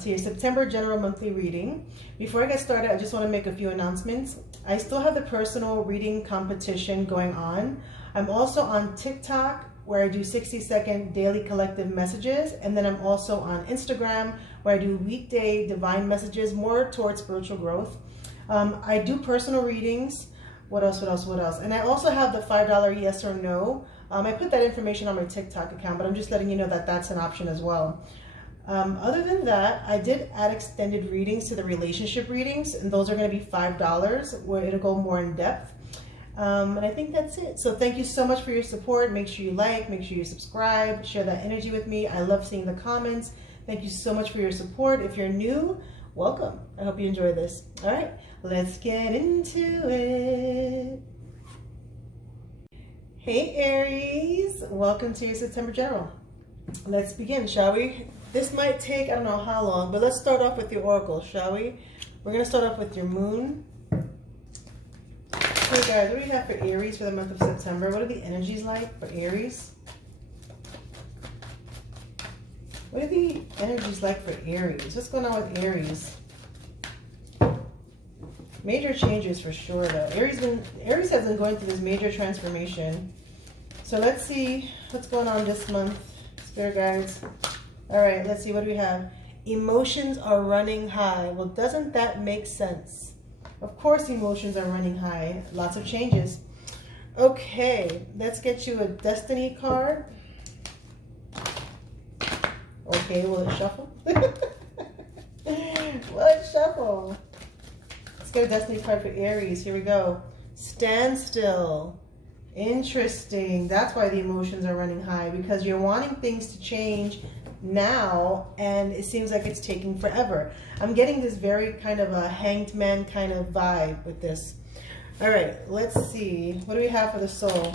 to your September general monthly reading. Before I get started, I just want to make a few announcements. I still have the personal reading competition going on. I'm also on TikTok, where I do 60-second daily collective messages, and then I'm also on Instagram, where I do weekday divine messages, more towards spiritual growth. I do personal readings. What else? And I also have the $5 yes or no. I put that information on my TikTok account, but I'm just letting you know that that's an option as well. Other than that, I did add extended readings to the relationship readings, and those are going to be $5, where it'll go more in depth. And I think that's it. So thank you so much for your support. Make sure you like, make sure you subscribe, share that energy with me. I love seeing the comments. Thank you so much for your support. If you're new, welcome. I hope you enjoy this. All right, let's get into it. Hey Aries, welcome to your September general. Let's begin, shall we? This might take, I don't know how long, but let's start off with your oracle, shall we? We're going to start off with your moon. Okay guys, what do we have for Aries for the month of September? What are the energies like for Aries? What are the energies like for Aries? What's going on with Aries? Major changes for sure though. Aries has been going through this major transformation. So let's see what's going on this month, Spirit guides. All right, let's see, what do we have? Emotions are running high. Well, doesn't that make sense? Of course emotions are running high. Lots of changes. Okay, let's get you a destiny card. Okay, will it shuffle? Will it shuffle? Let's get a destiny card for Aries. Here we go. Stand still. Interesting. That's why the emotions are running high, because you're wanting things to change now and it seems like it's taking forever. I'm getting this very kind of a hanged man kind of vibe with this. All right, let's see. What do we have for the soul?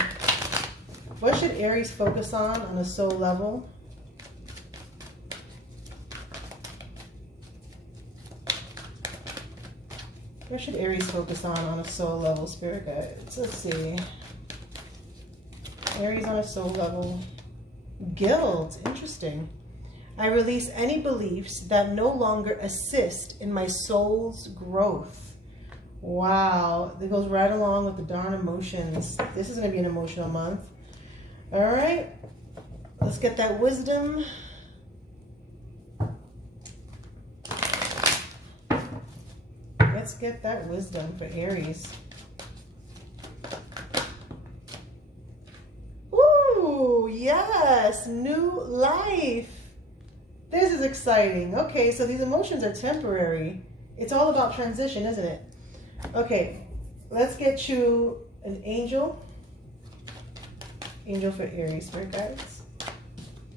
What should Aries focus on a soul level? What should Aries focus on a soul level, Spirit guides? Let's see. Aries on a soul level. Guilt. Interesting. I release any beliefs that no longer assist in my soul's growth. Wow. That goes right along with the darn emotions. This is going to be an emotional month. All right. Let's get that wisdom. Let's get that wisdom for Aries. Ooh, yes. New life. This is exciting. Okay, so these emotions are temporary. It's all about transition, isn't it? Okay, let's get you an angel. Angel for Aries, Spirit guides.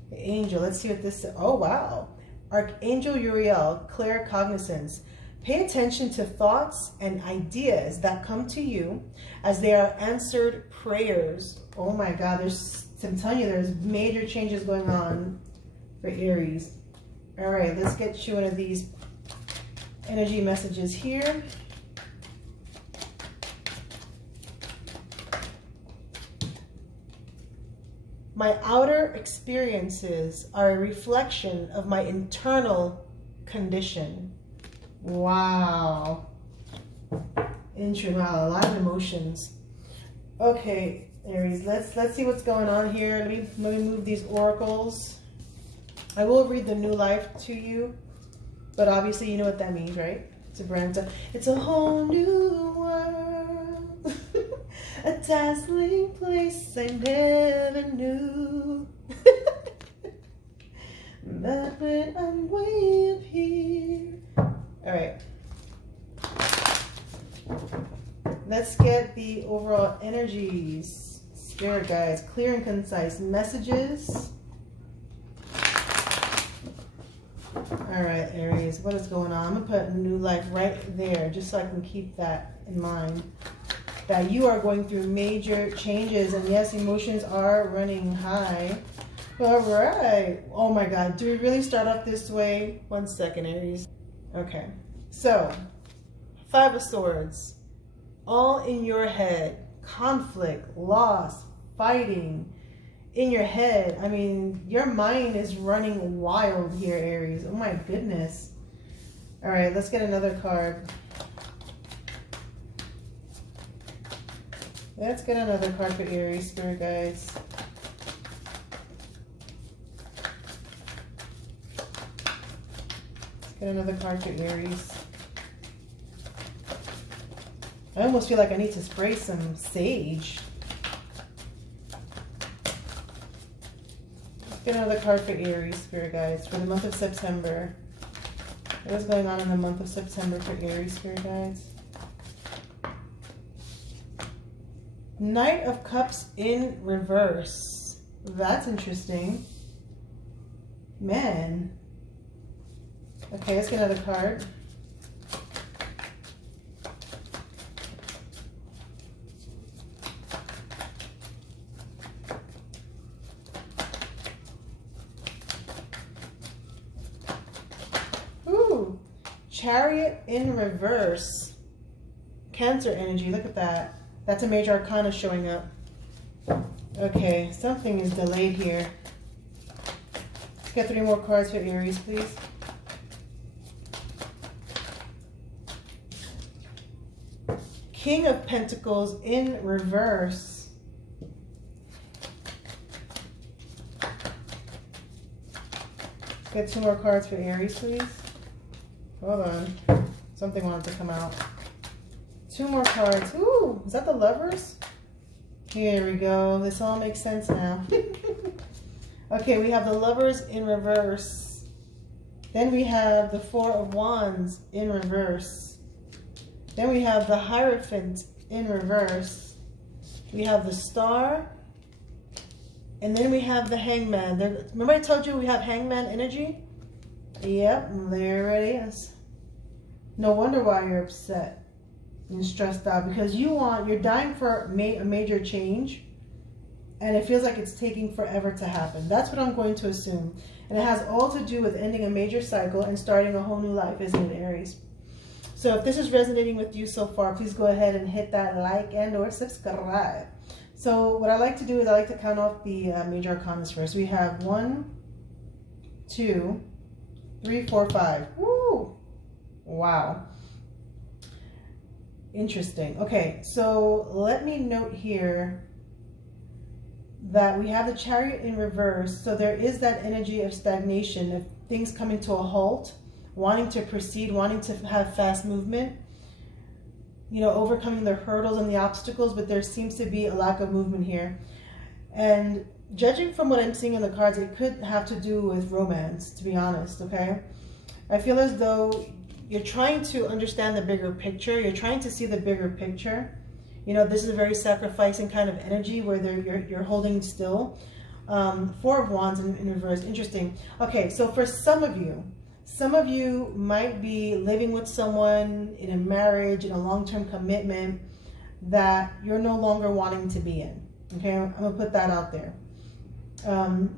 The angel, let's see what this says. Oh, wow. Archangel Uriel, clear cognizance. Pay attention to thoughts and ideas that come to you as they are answered prayers. Oh my God, I'm telling you, there's major changes going on for Aries. All right, let's get you one of these energy messages here. My outer experiences are a reflection of my internal condition. Wow. Interesting. Wow, a lot of emotions. Okay, Aries, let's see what's going on here. Let me move these oracles. I will read the new life to you, but obviously you know what that means, right? It's a brand new, it's a whole new world. A dazzling place I never knew. But when I'm way up here. All right. Let's get the overall energies. Spirit guides, clear and concise messages. All right, Aries, what is going on? I'm going to put new life right there just so I can keep that in mind. That you are going through major changes, and yes, emotions are running high. All right. Oh my God, do we really start off this way? 1 second, Aries. Okay, so 5 of Swords, all in your head. Conflict, loss, fighting in your head. I mean, your mind is running wild here, Aries. Oh my goodness. All right, let's get another card. Let's get another card for Aries, Spirit Guides. Let's get another card for Aries. I almost feel like I need to spray some sage. Let's get another card for Aries, Spirit Guides, for the month of September. What is going on in the month of September for Aries, Spirit Guides? Knight of Cups in reverse. That's interesting. Man. Okay, let's get another card. Ooh. Chariot in reverse. Cancer energy, look at that. That's a major arcana showing up. Okay, something is delayed here. Let's get 3 more cards for Aries, please. King of Pentacles in reverse. Let's get 2 more cards for Aries, please. Hold on. Something wanted to come out. 2 more cards. Ooh, is that the Lovers? Here we go. This all makes sense now. Okay, we have the Lovers in reverse. Then we have the 4 of Wands in reverse. Then we have the Hierophant in reverse. We have the Star. And then we have the Hangman. Remember I told you we have Hangman energy? Yep, there it is. No wonder why you're upset and stressed out, because you're dying for a major change, and it feels like it's taking forever to happen. That's what I'm going to assume. And it has all to do with ending a major cycle and starting a whole new life, isn't it, Aries? So if this is resonating with you so far, please go ahead and hit that like and or subscribe. So what I like to do is I like to count off the major arcanas first. We have 1, 2, 3, 4, 5. Woo! Wow. Interesting. Okay, so let me note here that we have the Chariot in reverse. So there is that energy of stagnation, of things coming to a halt, wanting to proceed, wanting to have fast movement, you know, overcoming the hurdles and the obstacles, but there seems to be a lack of movement here. And judging from what I'm seeing in the cards, it could have to do with romance, to be honest, okay? I feel as though you're trying to understand the bigger picture. You're trying to see the bigger picture. You know, this is a very sacrificing kind of energy where you're holding still. 4 of Wands in reverse. Interesting. Okay, so for some of you might be living with someone in a marriage, in a long-term commitment that you're no longer wanting to be in. Okay, I'm going to put that out there.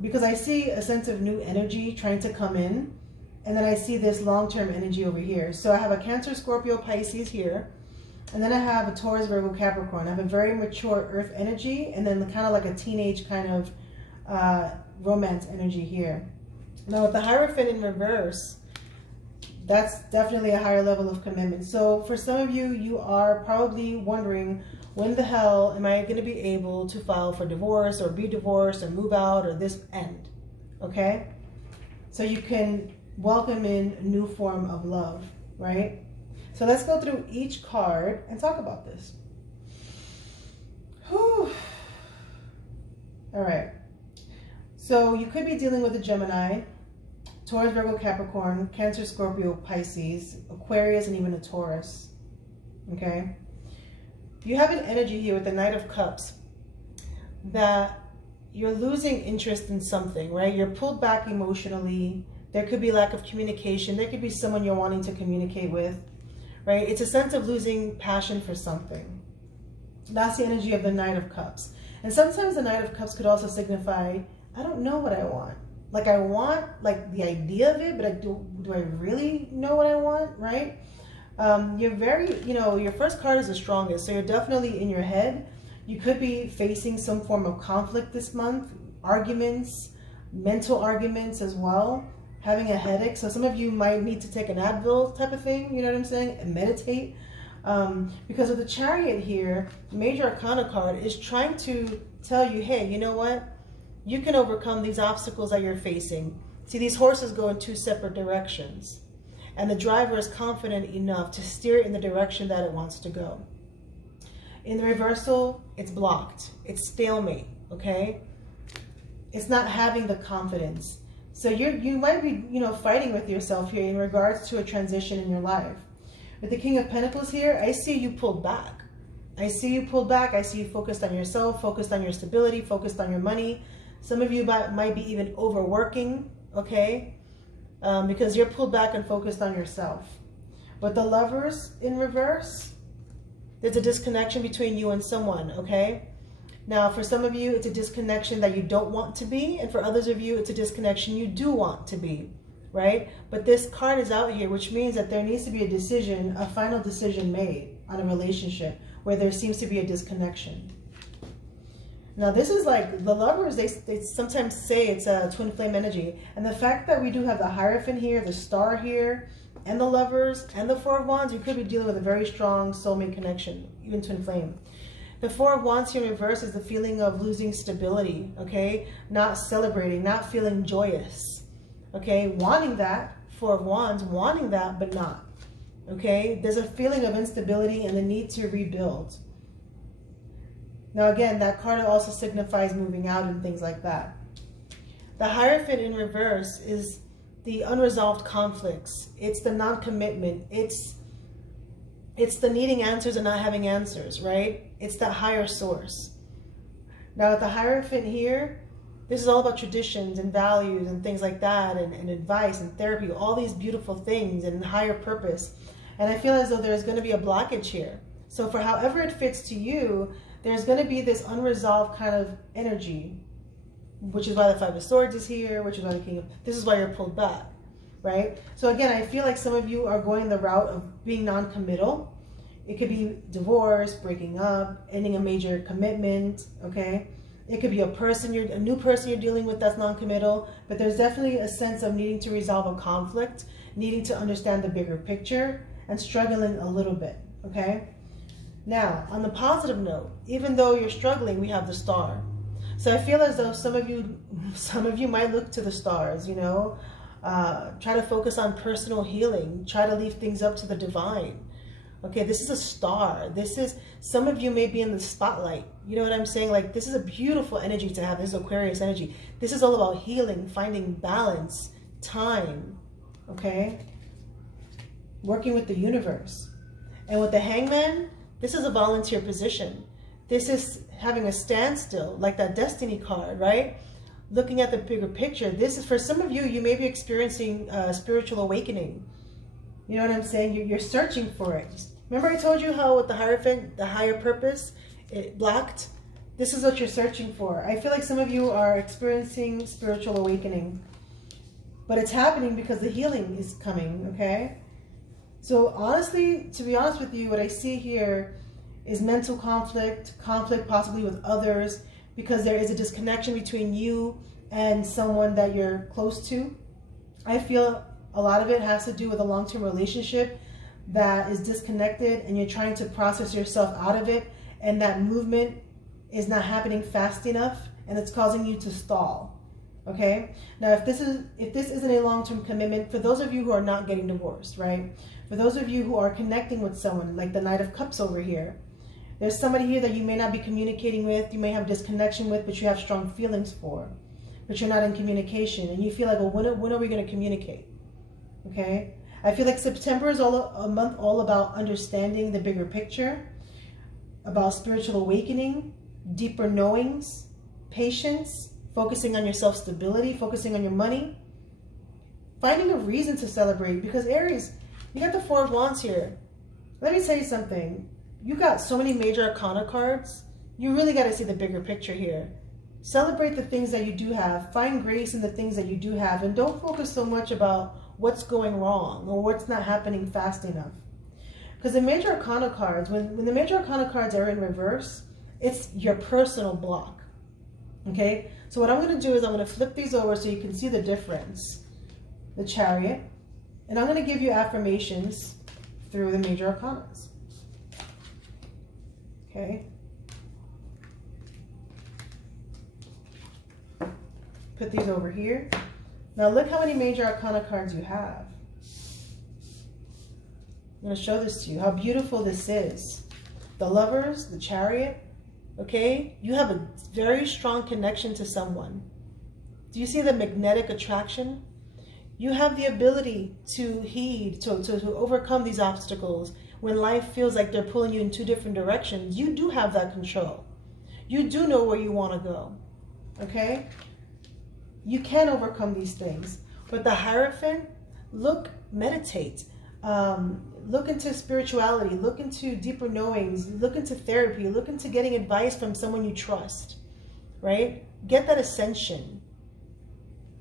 Because I see a sense of new energy trying to come in. And then I see this long-term energy over here. So I have a Cancer, Scorpio, Pisces here. And then I have a Taurus, Virgo, Capricorn. I have a very mature earth energy. And then kind of like a teenage kind of romance energy here. Now with the Hierophant in reverse, that's definitely a higher level of commitment. So for some of you, you are probably wondering, when the hell am I going to be able to file for divorce or be divorced or move out or this end? Okay? So you can welcome in a new form of love, right? So let's go through each card and talk about this. Whew. All right. So you could be dealing with a Gemini, Taurus, Virgo, Capricorn, Cancer, Scorpio, Pisces, Aquarius, and even a Taurus. Okay? You have an energy here with the Knight of Cups that you're losing interest in something, right? You're pulled back emotionally. There could be lack of communication. There could be someone you're wanting to communicate with, right? It's a sense of losing passion for something. That's the energy of the Knight of Cups. And sometimes the Knight of Cups could also signify, I don't know what I want. Like I want like the idea of it, but do I really know what I want, right? You're very, you know, your first card is the strongest. So you're definitely in your head. You could be facing some form of conflict this month, arguments, mental arguments as well. having a headache. So some of you might need to take an Advil type of thing, you know what I'm saying, and meditate. Because with the Chariot here, Major Arcana card is trying to tell you, hey, you know what? You can overcome these obstacles that you're facing. See, these horses go in two separate directions, and the driver is confident enough to steer it in the direction that it wants to go. In the reversal, it's blocked. It's stalemate, okay? It's not having the confidence. So you might be, fighting with yourself here in regards to a transition in your life. With the King of Pentacles here, I see you pulled back. I see you pulled back. I see you focused on yourself, focused on your stability, focused on your money. Some of you might be even overworking, okay? Because you're pulled back and focused on yourself. But the Lovers in reverse, there's a disconnection between you and someone, okay? Now, for some of you, it's a disconnection that you don't want to be. And for others of you, it's a disconnection you do want to be, right? But this card is out here, which means that there needs to be a decision, a final decision made on a relationship where there seems to be a disconnection. Now, this is like the Lovers, they sometimes say it's a twin flame energy. And the fact that we do have the Hierophant here, the Star here, and the Lovers, and the Four of Wands, you could be dealing with a very strong soulmate connection, even twin flame. The Four of Wands here in reverse is the feeling of losing stability, okay? Not celebrating, not feeling joyous, okay? Wanting that, Four of Wands, wanting that, but not, okay? There's a feeling of instability and the need to rebuild. Now, again, that card also signifies moving out and things like that. The Hierophant in reverse is the unresolved conflicts. It's the non-commitment. It's the needing answers and not having answers, right? It's that higher source. Now, with the Hierophant here, this is all about traditions and values and things like that, and advice and therapy, all these beautiful things and higher purpose. And I feel as though there's going to be a blockage here. So for however it fits to you, there's going to be this unresolved kind of energy, which is why the Five of Swords is here, which is why the King of... This is why you're pulled back, right? So again, I feel like some of you are going the route of being non-committal. It could be divorce, breaking up, ending a major commitment, okay? It could be a new person you're dealing with that's non-committal, but there's definitely a sense of needing to resolve a conflict, needing to understand the bigger picture, and struggling a little bit, okay? Now, on the positive note, even though you're struggling, we have the Star. So I feel as though some of you might look to the stars, try to focus on personal healing, try to leave things up to the divine. Okay, this is a star. Some of you may be in the spotlight. You know what I'm saying? Like, this is a beautiful energy to have. This is Aquarius energy. This is all about healing, finding balance, time, okay? Working with the universe. And with the Hangman, this is a volunteer position. This is having a standstill, like that Destiny card, right? Looking at the bigger picture. This is, for some of you, you may be experiencing a spiritual awakening. You know what I'm saying? You're searching for it. Remember I told you how with the Hierophant, the higher purpose, it blocked? This is what you're searching for. I feel like some of you are experiencing spiritual awakening. But it's happening because the healing is coming, okay? So honestly, to be honest with you, what I see here is mental conflict possibly with others, because there is a disconnection between you and someone that you're close to. I feel a lot of it has to do with a long-term relationship that is disconnected and you're trying to process yourself out of it, and that movement is not happening fast enough and it's causing you to stall. Okay? Now, if this isn't a long-term commitment, for those of you who are not getting divorced, right? For those of you who are connecting with someone, like the Knight of Cups over here, there's somebody here that you may not be communicating with, you may have disconnection with, but you have strong feelings for, but you're not in communication, and you feel like, well, when are we going to communicate? Okay? I feel like September is a month all about understanding the bigger picture, about spiritual awakening, deeper knowings, patience, focusing on your self-stability, focusing on your money, finding a reason to celebrate. Because Aries, you got the Four of Wands here. Let me tell you something. You got so many major arcana cards. You really got to see the bigger picture here. Celebrate the things that you do have. Find grace in the things that you do have. And don't focus so much about what's going wrong or what's not happening fast enough. Because the major arcana cards, when the major arcana cards are in reverse, it's your personal block. Okay? So what I'm going to do is I'm going to flip these over so you can see the difference. the Chariot, and I'm going to give you affirmations through the major arcana. Okay. Put these over here. Now look how many major arcana cards you have. I'm going to show this to you, how beautiful this is. The Lovers, the Chariot, okay? You have a very strong connection to someone. Do you see the magnetic attraction? You have the ability to heed, to overcome these obstacles. When life feels like they're pulling you in two different directions, you do have that control. You do know where you want to go, okay? You can overcome these things. But the Hierophant, look, meditate. Look into spirituality. Look into deeper knowings. Look into therapy. Look into getting advice from someone you trust, right? Get that ascension.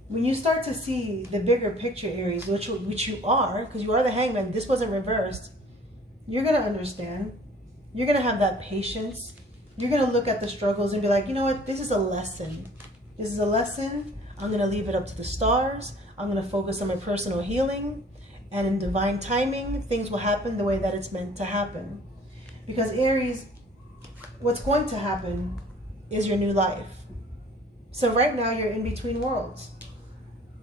When you start to see the bigger picture, Aries, which you are, because you are the Hangman, this wasn't reversed, you're going to understand. You're going to have that patience. You're going to look at the struggles and be like, you know what? This is a lesson. This is a lesson. I'm going to leave it up to the stars. I'm going to focus on my personal healing. And in divine timing, things will happen the way that it's meant to happen. Because Aries, what's going to happen is your new life. So right now you're in between worlds,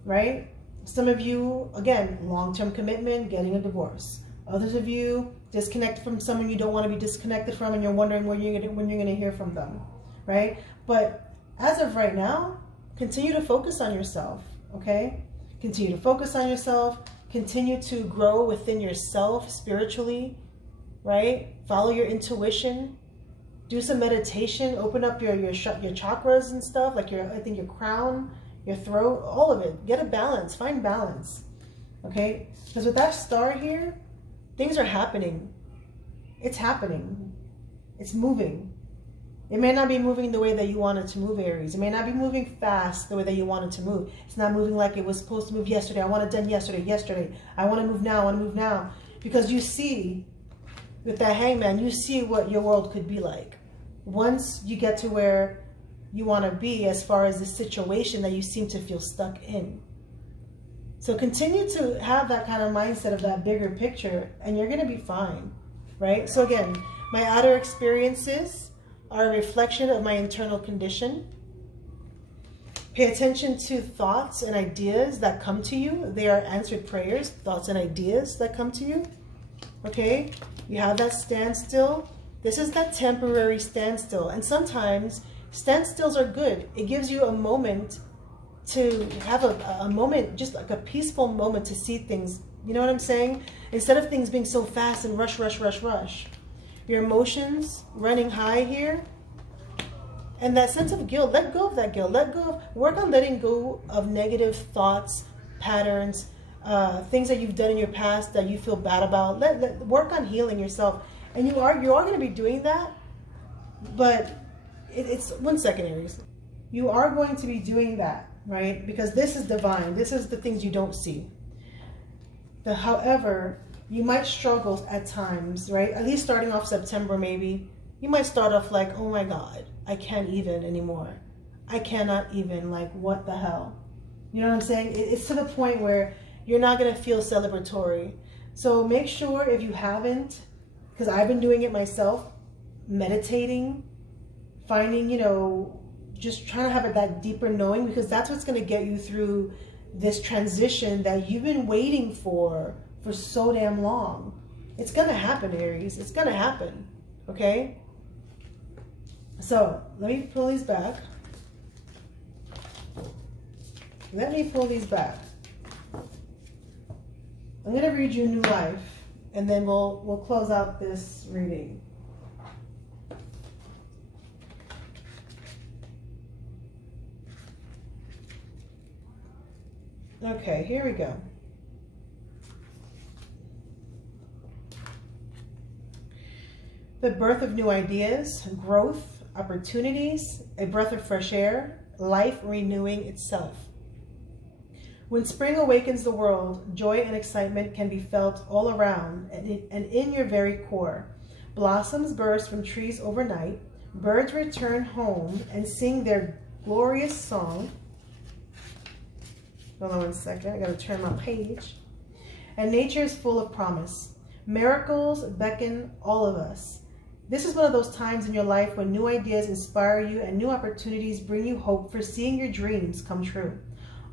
right? Some of you, again, long-term commitment, getting a divorce. Others of you disconnect from someone you don't want to be disconnected from, and you're wondering when you're going to hear from them, right? But as of right now, continue to focus on yourself, okay? Continue to focus on yourself. Continue to grow within yourself spiritually, right? Follow your intuition. Do some meditation. Open up your chakras and stuff, like I think your crown, your throat, all of it. Get a balance. Find balance, okay? Because with that star here, things are happening. It's happening. It's moving. It may not be moving the way that you want it to move, Aries. It may not be moving fast the way that you want it to move. It's not moving like it was supposed to move yesterday. I want it done yesterday. I want to move now. I want to move now. Because you see, with that Hangman, you see what your world could be like. Once you get to where you want to be as far as the situation that you seem to feel stuck in. So continue to have that kind of mindset of that bigger picture, and you're going to be fine, right? So again, my outer experiences are a reflection of my internal condition. Pay attention to thoughts and ideas that come to you. They are answered prayers, thoughts and ideas that come to you. Okay? You have that standstill. This is that temporary standstill. And sometimes standstills are good. It gives you a moment to have a moment, just like a peaceful moment to see things. You know what I'm saying? Instead of things being so fast and rush. Your emotions running high here. And that sense of guilt, let go of that guilt. Work on letting go of negative thoughts, patterns, things that you've done in your past that you feel bad about. Work on healing yourself. And you are going to be doing that. But it's 1 second, Aries. You are going to be doing that, right? Because this is divine. This is the things you don't see. However, you might struggle at times, right? At least starting off September, maybe. You might start off like, oh my God, I can't even anymore. I cannot even, like, what the hell? You know what I'm saying? It's to the point where you're not going to feel celebratory. So make sure, if you haven't, because I've been doing it myself, meditating, finding, just trying to have that deeper knowing, because that's what's going to get you through this transition that you've been waiting for so damn long. It's going to happen, Aries. It's going to happen. Okay? So, let me pull these back. I'm going to read you New Life, and then we'll close out this reading. Okay, here we go. The birth of new ideas, growth, opportunities, a breath of fresh air, life renewing itself. When spring awakens the world, joy and excitement can be felt all around and in your very core. Blossoms burst from trees overnight, birds return home and sing their glorious song. Hold on 1 second. I gotta turn my page. And nature is full of promise. Miracles beckon all of us. This is one of those times in your life when new ideas inspire you and new opportunities bring you hope for seeing your dreams come true.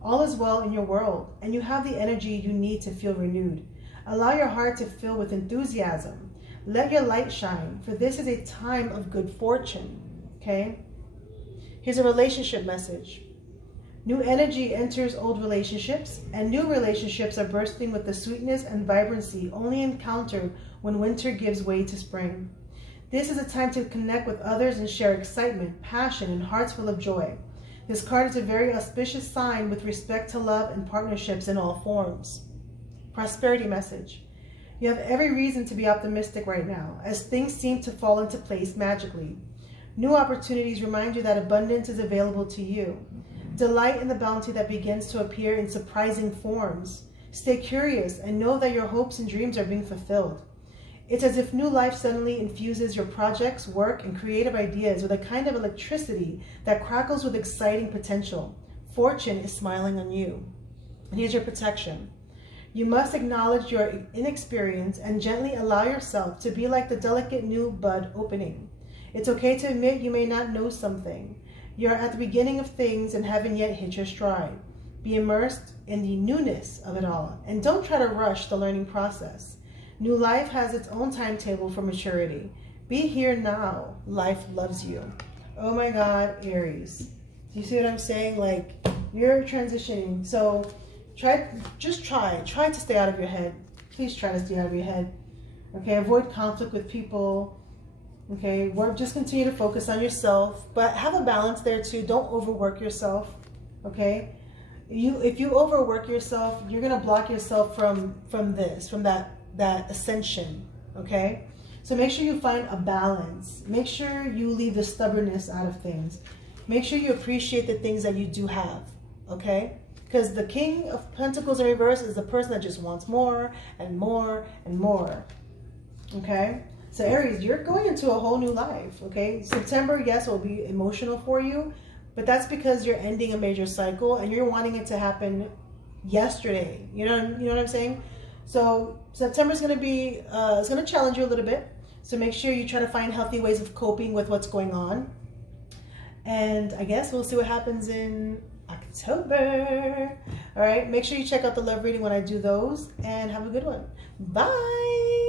All is well in your world, and you have the energy you need to feel renewed. Allow your heart to fill with enthusiasm. Let your light shine, for this is a time of good fortune. Okay? Here's a relationship message. New energy enters old relationships, and new relationships are bursting with the sweetness and vibrancy only encountered when winter gives way to spring. This is a time to connect with others and share excitement, passion, and hearts full of joy. This card is a very auspicious sign with respect to love and partnerships in all forms. Prosperity message. You have every reason to be optimistic right now, as things seem to fall into place magically. New opportunities remind you that abundance is available to you. Delight in the bounty that begins to appear in surprising forms. Stay curious and know that your hopes and dreams are being fulfilled. It's as if new life suddenly infuses your projects, work, and creative ideas with a kind of electricity that crackles with exciting potential. Fortune is smiling on you. And here's your protection. You must acknowledge your inexperience and gently allow yourself to be like the delicate new bud opening. It's okay to admit you may not know something. You're at the beginning of things and haven't yet hit your stride. Be immersed in the newness of it all, and don't try to rush the learning process. New life has its own timetable for maturity. Be here now. Life loves you. Oh my God, Aries. Do you see what I'm saying? Like, you're transitioning. So try to stay out of your head. Please try to stay out of your head. Okay, avoid conflict with people. Okay, just continue to focus on yourself, but have a balance there too. Don't overwork yourself. Okay, if you overwork yourself, you're gonna block yourself from that ascension. Okay, so make sure you find a balance. Make sure you leave the stubbornness out of things. Make sure you appreciate the things that you do have. Okay, because the King of Pentacles in reverse is the person that just wants more and more and more. Okay. So Aries, you're going into a whole new life, okay? September, yes, will be emotional for you, but that's because you're ending a major cycle and you're wanting it to happen yesterday. You know what I'm saying? So September's going to be, it's going to challenge you a little bit. So make sure you try to find healthy ways of coping with what's going on. And I guess we'll see what happens in October. All right, make sure you check out the love reading when I do those, and have a good one. Bye.